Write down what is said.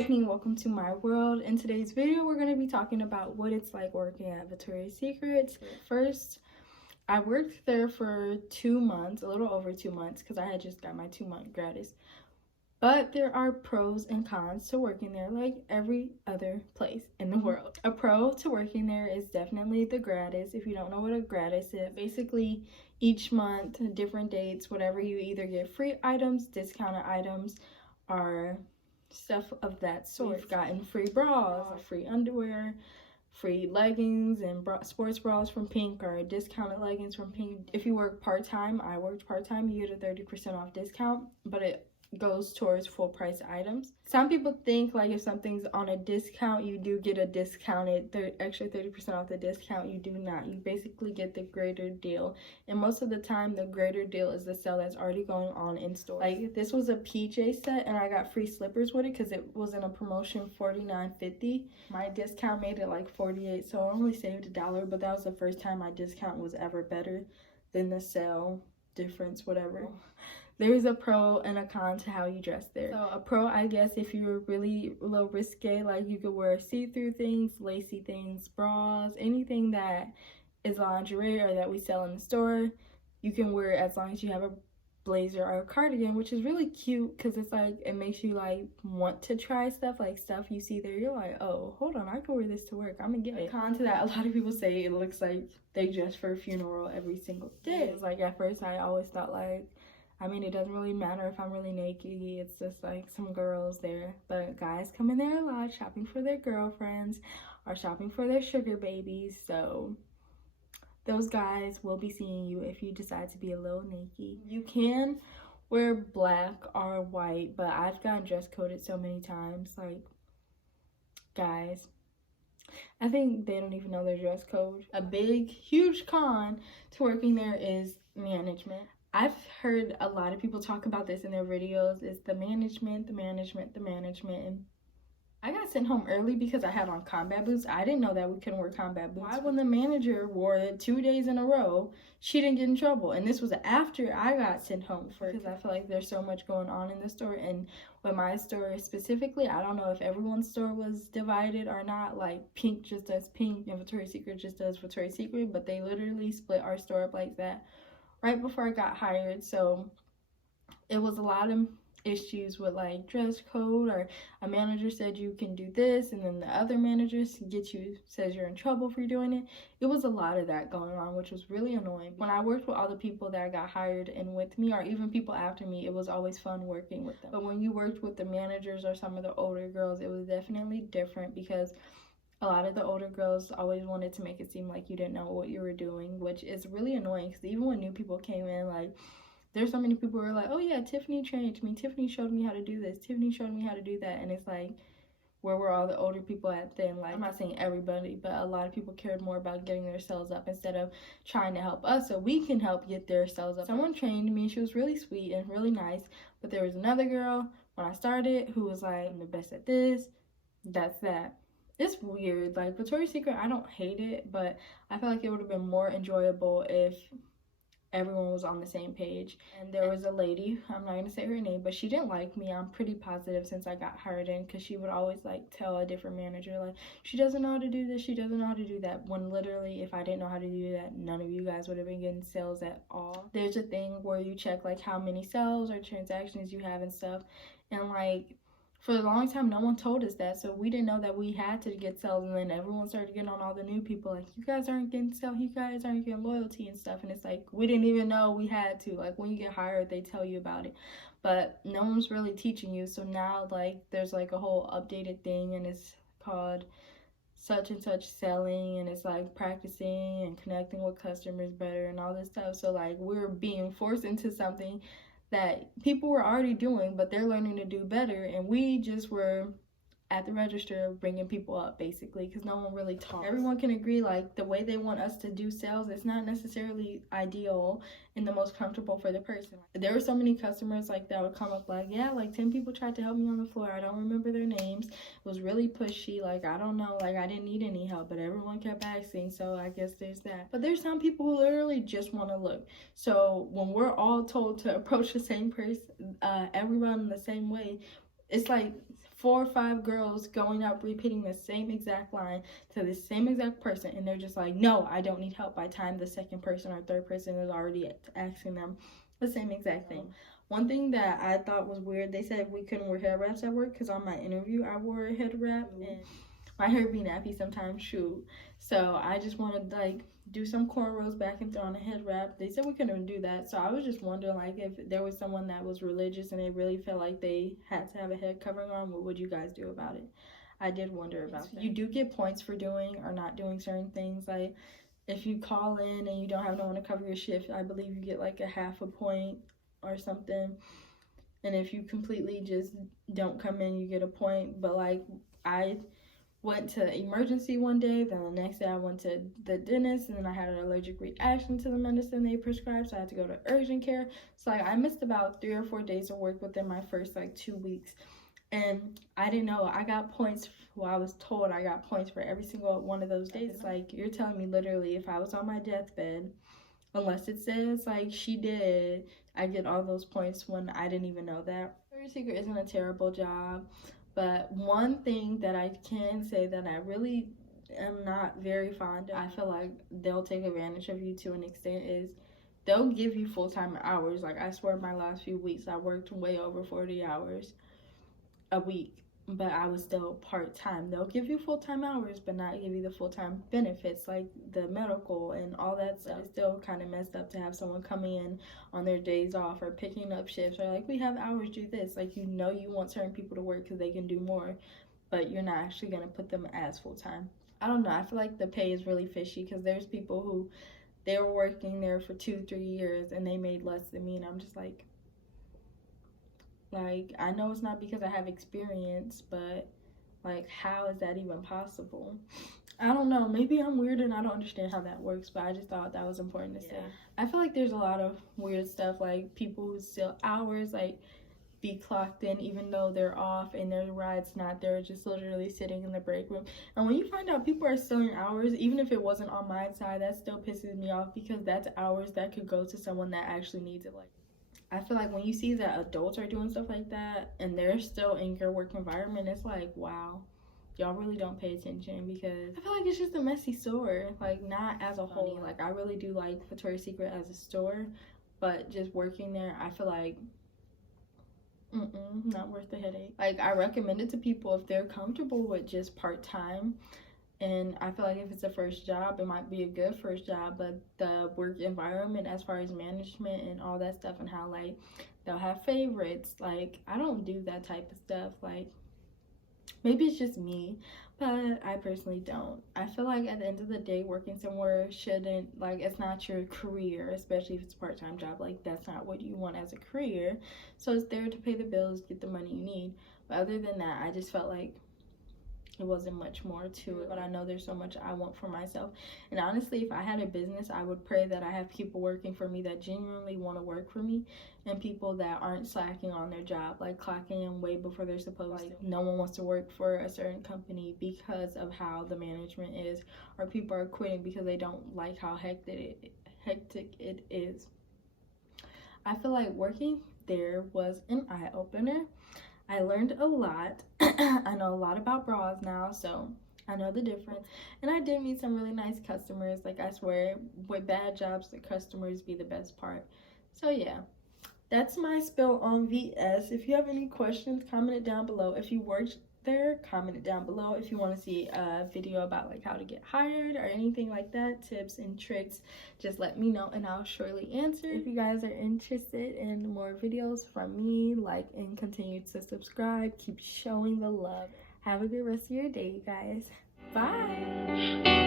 Tiffany, welcome to my world. In today's video, we're going to be talking about what it's like working at Victoria's Secret. First, I worked there for 2 months, a little over 2 months, because I had just got my 2-month gratis. But there are pros and cons to working there like every other place in the world. A pro to working there is definitely the gratis. If you don't know what a gratis is, basically each month, different dates, whatever, you either get free items, discounted items, or stuff of that sort. We've gotten free bras, free underwear, free leggings and sports bras from Pink, or discounted leggings from Pink. If you work part-time, I worked part-time, you get a 30% off discount, but it goes towards full price items. Some people think like if something's on a discount, you do get a discounted extra 30% off the discount. You do not. You basically get the greater deal, and most of the time the greater deal is the sale that's already going on in store. Like this was a PJ set and I got free slippers with it because it was in a promotion, $49.50. My discount made it like $48, so I only saved $1, but that was the first time my discount was ever better than the sale difference, whatever. There's a pro and a con to how you dress there. So a pro, I guess, if you're really a little risque, like you could wear see-through things, lacy things, bras, anything that is lingerie or that we sell in the store, you can wear as long as you have a blazer or a cardigan, which is really cute because it's like it makes you like want to try stuff, like stuff you see there, you're like, oh, hold on, I can wear this to work, I'm gonna get it. Con to that, a lot of people say it looks like they dress for a funeral every single day. It's like at first I always thought like, I mean, it doesn't really matter if I'm really naked. It's just like some girls there. But guys come in there a lot shopping for their girlfriends or shopping for their sugar babies. So those guys will be seeing you if you decide to be a little naked. You can wear black or white, but I've gotten dress coded so many times. Like, guys, I think they don't even know their dress code. A big, huge con to working there is management. I've heard a lot of people talk about this in their videos. It's the management. And I got sent home early because I had on combat boots. I didn't know that we couldn't wear combat boots. Why, when the manager wore it 2 days in a row, she didn't get in trouble? And this was after I got sent home because I feel like there's so much going on in the store. And with my store specifically, I don't know if everyone's store was divided or not. Like Pink just does Pink and Victoria's Secret just does Victoria's Secret, but they literally split our store up like that right before I got hired. So it was a lot of issues with like dress code, or a manager said you can do this and then the other manager says you're in trouble for doing it. It was a lot of that going on, which was really annoying. When I worked with all the people that I got hired and with me, or even people after me, it was always fun working with them. But when you worked with the managers or some of the older girls, it was definitely different because a lot of the older girls always wanted to make it seem like you didn't know what you were doing, which is really annoying because even when new people came in, like, there's so many people who are like, oh yeah, Tiffany trained me, Tiffany showed me how to do this, Tiffany showed me how to do that. And it's like, where were all the older people at then? Like, I'm not saying everybody, but a lot of people cared more about getting their cells up instead of trying to help us so we can help get their cells up. Someone trained me, she was really sweet and really nice, but there was another girl when I started who was like, I'm the best at this, that's that. It's weird. Like Victoria's Secret, I don't hate it, but I feel like it would have been more enjoyable if everyone was on the same page. And there was a lady, I'm not gonna say her name, but she didn't like me. I'm pretty positive since I got hired in, because she would always like tell a different manager like, she doesn't know how to do this, she doesn't know how to do that, when literally if I didn't know how to do that, none of you guys would have been getting sales at all. There's a thing where you check like how many sales or transactions you have and stuff, and like for a long time, no one told us that, so we didn't know that we had to get sales. And then everyone started getting on all the new people, like, you guys aren't getting sales, you guys aren't getting loyalty and stuff. And it's like, we didn't even know we had to. Like, when you get hired, they tell you about it, but no one's really teaching you. So now, like, there's like a whole updated thing, and it's called such and such selling, and it's like practicing and connecting with customers better and all this stuff. So like, we're being forced into something that people were already doing, but they're learning to do better, and we just were at the register bringing people up basically, because no one really talks. Everyone can agree like the way they want us to do sales is not necessarily ideal and the most comfortable for the person. There were so many customers like that would come up like, yeah, like 10 people tried to help me on the floor, I don't remember their names, it was really pushy, like I don't know, like I didn't need any help, but everyone kept asking, so I guess there's that. But there's some people who literally just want to look. So when we're all told to approach the same person, everyone in the same way, it's like 4 or 5 girls going up repeating the same exact line to the same exact person, and they're just like, no, I don't need help, by the time the second person or third person is already asking them the same exact thing. One thing that I thought was weird, they said we couldn't wear head wraps at work, because on my interview I wore a head wrap and my hair be nappy sometimes, shoot. So I just wanted to like do some cornrows back and throw on a head wrap. They said we couldn't do that, so I was just wondering, like, if there was someone that was religious and they really felt like they had to have a head covering on, what would you guys do about it? I did wonder about that. You do get points for doing or not doing certain things. Like, if you call in and you don't have no one to cover your shift, I believe you get like a half a point or something. And if you completely just don't come in, you get a point. But like, I went to emergency one day, then the next day I went to the dentist, and then I had an allergic reaction to the medicine they prescribed, so I had to go to urgent care. So like, I missed about 3 or 4 days of work within my first like 2 weeks. And I didn't know, I got points. Well, I was told I got points for every single one of those days. It's like, you're telling me literally if I was on my deathbed, unless it says like she did, I get all those points when I didn't even know that. Victoria's Secret isn't a terrible job, but one thing that I can say that I really am not very fond of, I feel like they'll take advantage of you to an extent, is they'll give you full-time hours. Like, I swear my last few weeks I worked way over 40 hours a week, but I was still part-time. They'll give you full-time hours but not give you the full-time benefits, like the medical and all that stuff. It's still kind of messed up to have someone coming in on their days off or picking up shifts, or like, we have hours, do this. Like, you know, you want certain people to work because they can do more, but you're not actually going to put them as full-time. I don't know, I feel like the pay is really fishy, because there's people who, they were working there for 2-3 years and they made less than me, and I'm just like, I know it's not because I have experience, but like, how is that even possible? I don't know, maybe I'm weird and I don't understand how that works, but I just thought that was important to say. I feel like there's a lot of weird stuff, like people who steal hours, like be clocked in even though they're off and their ride's not there, just literally sitting in the break room. And when you find out people are stealing hours, even if it wasn't on my side, that still pisses me off, because that's hours that could go to someone that actually needs it. Like, I feel like when you see that adults are doing stuff like that and they're still in your work environment, it's like, wow, y'all really don't pay attention, because I feel like it's just a messy store, like, not as a whole. Like, I really do like Victoria's Secret as a store, but just working there, I feel like, not worth the headache. Like, I recommend it to people if they're comfortable with just part-time. And I feel like if it's a first job, it might be a good first job, but the work environment as far as management and all that stuff, and how like they'll have favorites, like, I don't do that type of stuff. Like, maybe it's just me, but I personally don't. I feel like at the end of the day, working somewhere shouldn't, like, it's not your career, especially if it's a part-time job. Like, that's not what you want as a career. So it's there to pay the bills, get the money you need. But other than that, I just felt like it wasn't much more to it. But I know there's so much I want for myself, and honestly, if I had a business, I would pray that I have people working for me that genuinely want to work for me, and people that aren't slacking on their job, like clocking in way before they're supposed to. No one wants to work for a certain company because of how the management is, or people are quitting because they don't like how hectic it is. I feel like working there was an eye-opener. I learned a lot. I know a lot about bras now, so I know the difference. And I did meet some really nice customers. Like, I swear, with bad jobs, the customers be the best part. So yeah, that's my spill on VS. If you have any questions, comment it down below. If you worked there, comment it down below. If you want to see a video about like how to get hired or anything like that, tips and tricks, just let me know and I'll surely answer. If you guys are interested in more videos from me, like and continue to subscribe, keep showing the love. Have a good rest of your day, you guys. Bye.